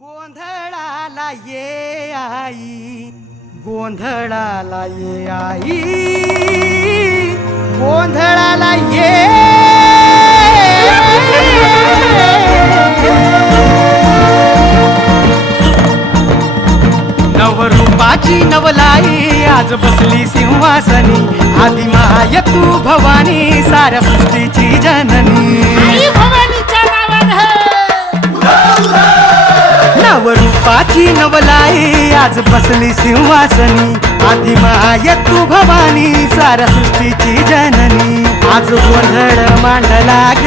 गोंधळाला ये आई, गोंधळाला ये आई, गोंधळाला ये नवरूपाची नवलाई आज बसली सिंहासनी, आदि माय तू भवानी साऱ्या सृष्टीची जननी। नवरूपाची नवलाई आज बसली सिंहासनी, आदि माय तू भवानी साऱ्या सृष्टीची जननी। आज गोंधळ मांडला ग,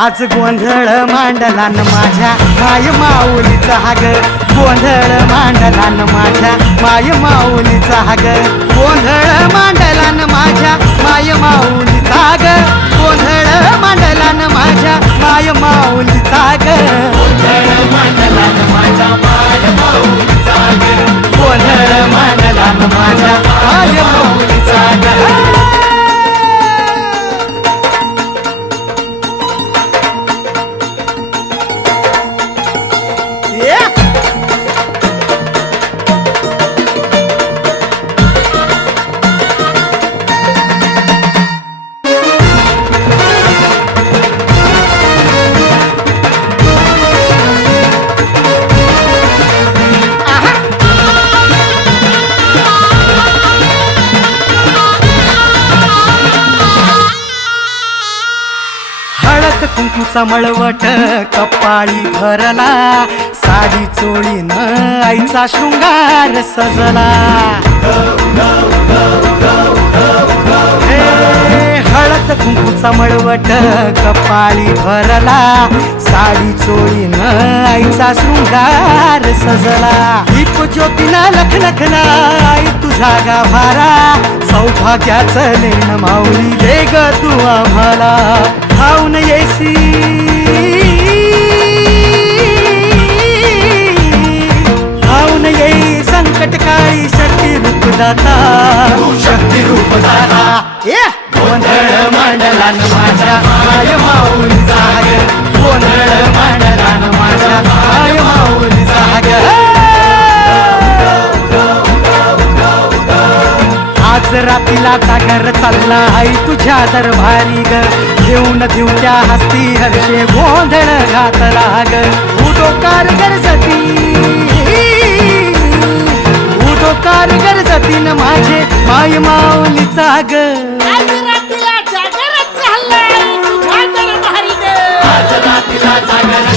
आज गोंधळ मांडला न माझ्या माय माऊलीचा ग, गोंधळ मांडला न माझ्या माय माऊलीचा ग, गोंधळ मांडला न माझ्या माय माऊलीचा ग, गोंधळ मांडला न माझ्या माय माऊलीचा ग, गोंधळ मांडला न माझ्या माय माऊलीचा ग, गोंधळ मांडला न माझ्या माय माऊलीचा ग। कुंकूचा मळवट कपाळी भरला, साडी चोळीन आईचा शृंगार सजला। हळद कुंकूचा मळवट कपाळी भरला, साडी चोळीन आईचा शृंगार सजला। दीप ज्योतीना लखलखला आई तुझा गाभारा, सौभाग्याचं लेण माऊली दे ग तू आम्हाला। खाऊन येसी खाऊन येई संकट काळी शक्ती रूपदाता, शक्ती रूपदाता। गोंधळ मांडला न माझ्या माय माऊलीचा ग, गोंधळ मांडला न माझ्या माय माऊलीचा ग। आज रातीला जागर चालला आई तुझ्या दरबारी ग, घेऊन दिवट्या हस्ती हर्षे गोंधळ घातला ग। उडोकार गरजती, उडोकार गरजती न माझे माय माऊलीचा ग, आज रातीला जागर चालला आई तुझ्या दरबारी ग, आज रातीला जागर